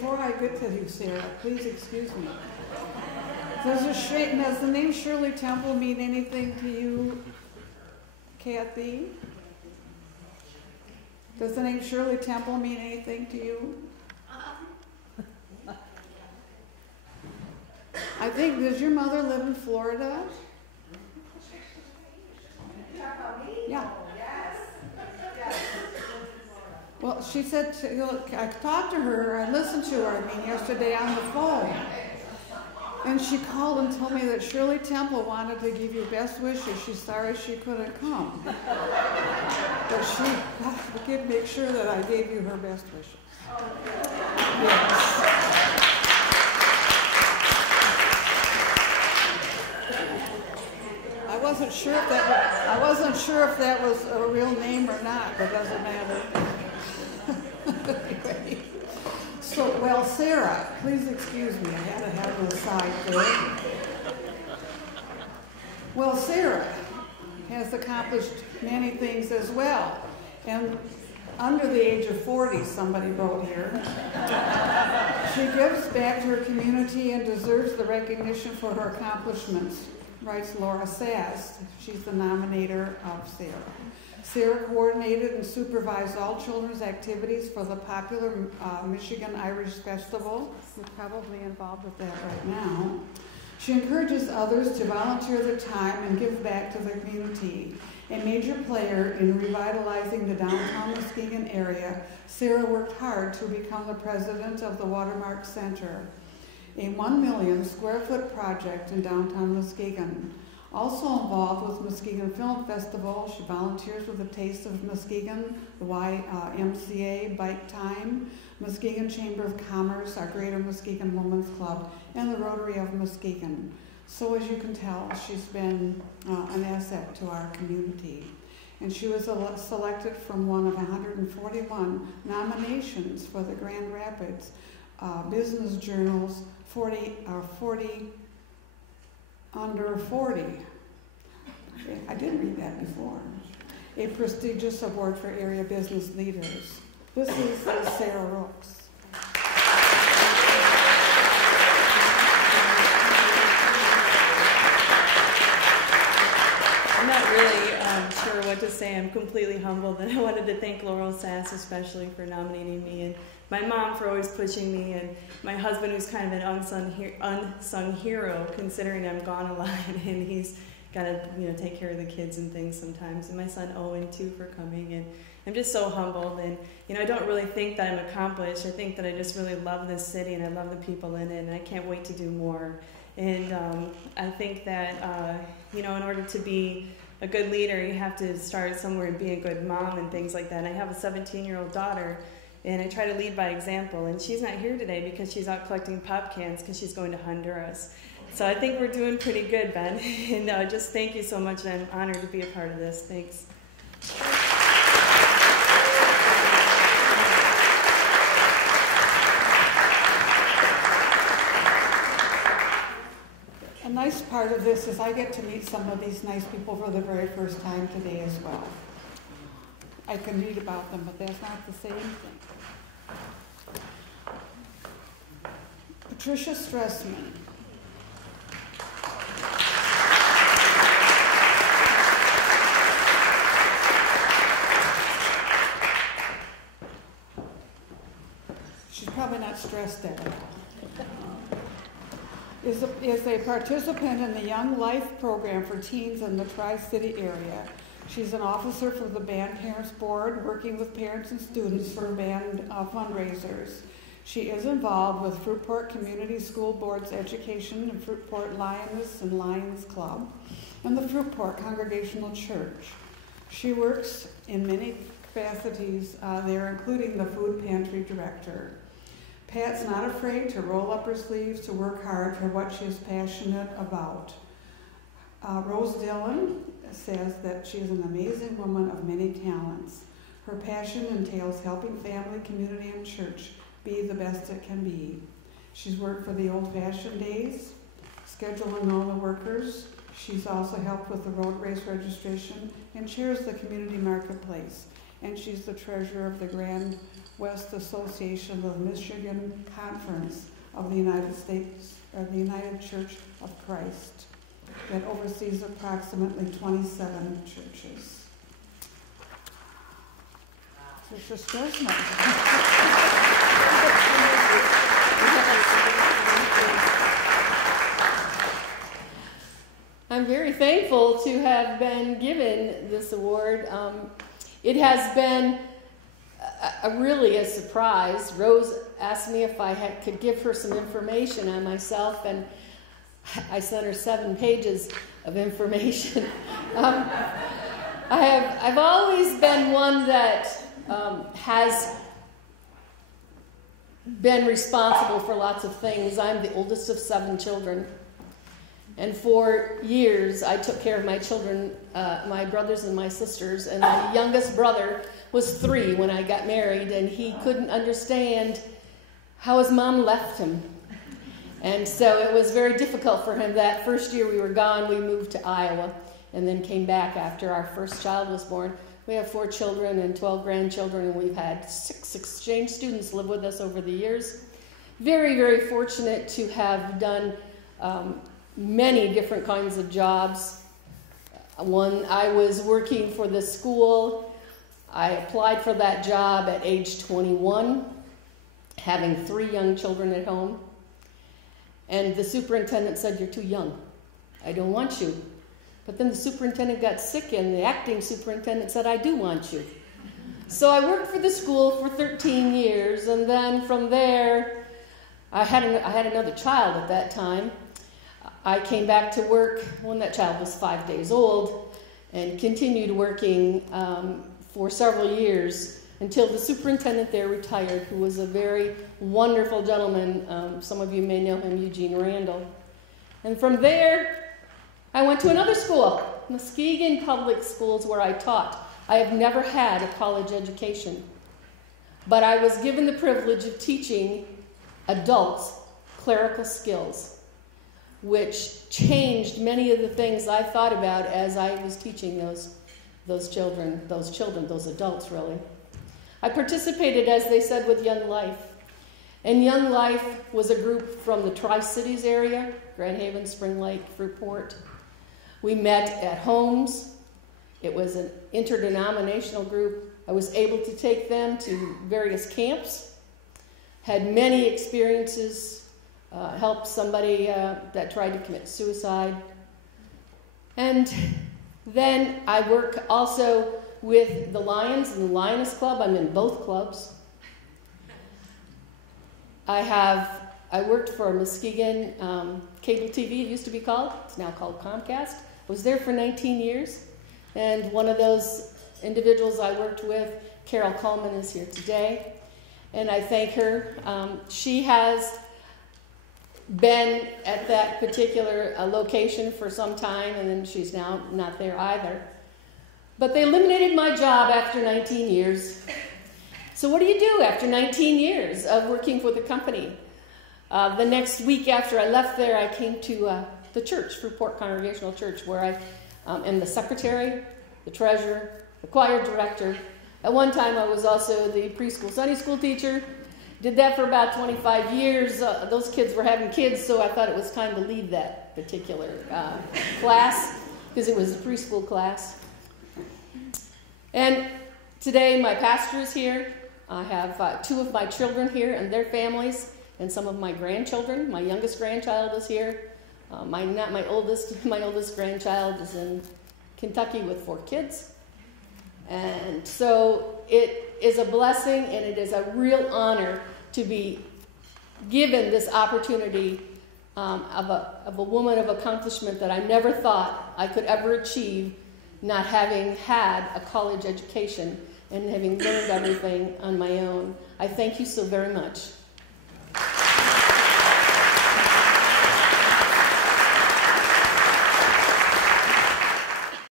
before I get to you, Sarah, please excuse me. Does the name Shirley Temple mean anything to you, Kathy? Does the name Shirley Temple mean anything to you? I think, does your mother live in Florida? Yeah. Well, she said, I talked to her, I listened to her, yesterday on the phone. And she called and told me that Shirley Temple wanted to give you best wishes. She's sorry she couldn't come. But she did make sure that I gave you her best wishes. Yes. I wasn't sure if that was a real name or not, but it doesn't matter. Anyway. So, well, Sarah, please excuse me. I had to have an aside there. Well, Sarah has accomplished many things as well. And under the age of 40, somebody wrote here. She gives back to her community and deserves the recognition for her accomplishments, writes Laura Sass. She's the nominator of Sarah. Sarah coordinated and supervised all children's activities for the popular Muskegon Irish Festival. You're probably involved with that right now. She encourages others to volunteer their time and give back to their community. A major player in revitalizing the downtown Muskegon area, Sarah worked hard to become the president of the Watermark Center, a 1 million square foot project in downtown Muskegon. Also involved with Muskegon Film Festival, she volunteers with the Taste of Muskegon, the YMCA, Bike Time, Muskegon Chamber of Commerce, our Greater Muskegon Women's Club, and the Rotary of Muskegon. So as you can tell, she's been an asset to our community. And she was selected from one of 141 nominations for the Grand Rapids Business Journal's 40 Under 40. I did read that before. A prestigious award for area business leaders. This is Sarah Rooks. I'm not really sure what to say. I'm completely humbled, and I wanted to thank Laurel Sass especially for nominating me, and my mom for always pushing me, and my husband, who's kind of an unsung hero, considering I'm gone a lot, and he's got to take care of the kids and things sometimes. And my son Owen too for coming, and I'm just so humbled. And I don't really think that I'm accomplished. I think that I just really love this city, and I love the people in it, and I can't wait to do more. And I think that in order to be a good leader, you have to start somewhere and be a good mom and things like that. And I have a 17-year-old daughter. And I try to lead by example. And she's not here today because she's out collecting pop cans because she's going to Honduras. So I think we're doing pretty good, Ben. And just thank you so much. I'm honored to be a part of this. Thanks. A nice part of this is I get to meet some of these nice people for the very first time today as well. I can read about them, but that's not the same thing. Patricia Stressman. She's probably not stressed at all. Is a participant in the Young Life program for teens in the Tri-City area. She's an officer for the Band Parents Board, working with parents and students for band fundraisers. She is involved with Fruitport Community School Board's education and Fruitport Lioness and Lions Club and the Fruitport Congregational Church. She works in many capacities there, including the food pantry director. Pat's not afraid to roll up her sleeves to work hard for what she is passionate about. Rose Dillon says that she is an amazing woman of many talents. Her passion entails helping family, community, and church be the best it can be. She's worked for the Old-Fashioned Days, scheduling all the workers. She's also helped with the road race registration and chairs the community marketplace. And she's the treasurer of the Grand West Association of the Muskegon Conference of the United States, or the United Church of Christ, that oversees approximately 27 churches. Sister Skersma. I'm very thankful to have been given this award. It has been really a surprise. Rose asked me if I could give her some information on myself, and I sent her 7 pages of information. I've always been one that has been responsible for lots of things. I'm the oldest of 7 children. And for years, I took care of my children, my brothers and my sisters. And my youngest brother was 3 when I got married, and he couldn't understand how his mom left him. And so it was very difficult for him. That first year we were gone, we moved to Iowa and then came back after our first child was born. We have 4 children and 12 grandchildren, and we've had 6 exchange students live with us over the years. Very, very fortunate to have done many different kinds of jobs. When I was working for the school, I applied for that job at age 21, having 3 young children at home. And the superintendent said, "You're too young. I don't want you." But then the superintendent got sick, and the acting superintendent said, "I do want you." So I worked for the school for 13 years, and then from there, I had another child at that time. I came back to work when that child was 5 days old and continued working for several years until the superintendent there retired, who was a very wonderful gentleman. Some of you may know him, Eugene Randall. And from there, I went to another school, Muskegon Public Schools, where I taught. I have never had a college education, but I was given the privilege of teaching adults clerical skills, which changed many of the things I thought about as I was teaching those adults, really. I participated, as they said, with Young Life. And Young Life was a group from the Tri-Cities area, Grand Haven, Spring Lake, Fruitport. We met at homes. It was an interdenominational group. I was able to take them to various camps, had many experiences, helped somebody that tried to commit suicide. And then I work also with the Lions and the Lioness Club. I'm in both clubs. I worked for Muskegon Cable TV, it used to be called. It's now called Comcast. I was there for 19 years. And one of those individuals I worked with, Carol Coleman, is here today. And I thank her. She has been at that particular location for some time, and then she's now not there either. But they eliminated my job after 19 years. So what do you do after 19 years of working for the company? The next week after I left there, I came to the church, Fruitport Congregational Church, where I am the secretary, the treasurer, the choir director. At one time, I was also the preschool Sunday school teacher. Did that for about 25 years. Those kids were having kids, so I thought it was time to leave that particular class, because it was a preschool class. And today, my pastor is here. I have 2 of my children here and their families, and some of my grandchildren. My youngest grandchild is here. My oldest grandchild is in Kentucky with 4 kids. And so it is a blessing, and it is a real honor to be given this opportunity of a woman of accomplishment that I never thought I could ever achieve, not having had a college education and having learned everything on my own. I thank you so very much.